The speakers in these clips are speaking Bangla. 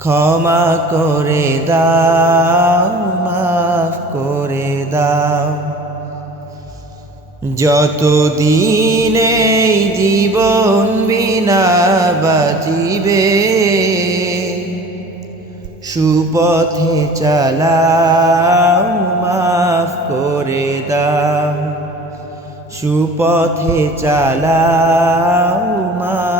ক্ষমা করে দাও, মাফ করে দাও। যত দিনে জীবন বিনা বাজিবে, সুপথে চালাও, মাফ করে দাও। সুপথে চালাও, মাফ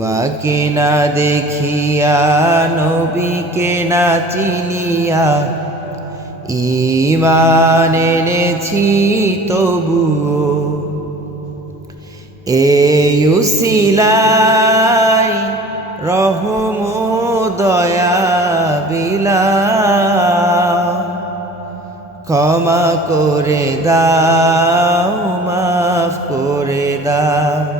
তোমাকে না দেখিয়া, নবীকে না চিনিয়া ইমান এনেছি তবু এই রহম দয়া বিলা ক্ষমা করে দাও, মাফ করে দাও।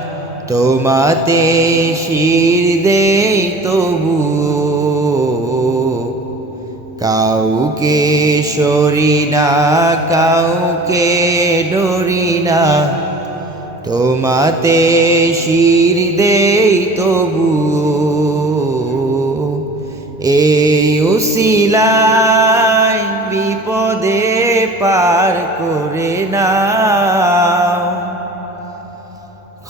তোমাতে শির দে তবু। কাউকে সরি না, কাউকে ডরি না। তোমাতে শির দে তবু। এই উসিলায় বিপদে পার করে না।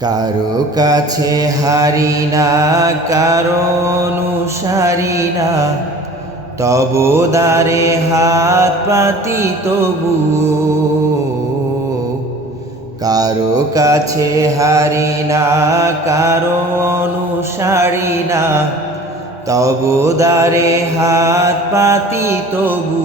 কারও কাছে হারি না কারও অনুসারী না। তব দ্বারে হাত পাতি তবু কারও কাছে হারি না কারও অনুসারী না। তব দ্বারে হাত পাতি তবু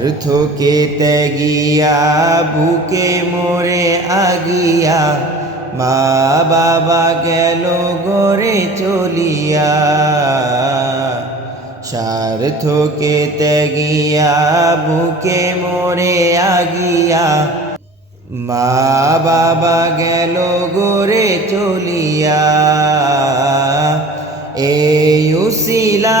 স্বার্থকে ত্যাগিয়া বুকে মোরে আগিয়া, মা বাবা গেল গড়ে চলিয়া। স্বার্থকে ত্যাগিয়া বুকে মোরে আগিয়া, মা বাবা গেল গড়ে চলিয়া। এই বাবাকে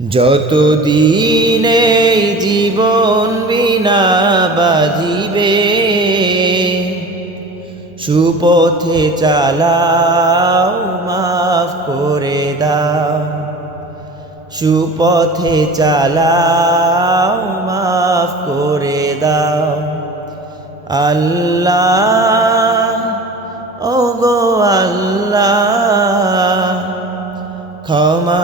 যতদিন এই জীবন বিনা বাজিবে, সুপথে চালাও, মাফ করে দাও। সুপথে চালাও, মাফ করে দাও। আল্লাহ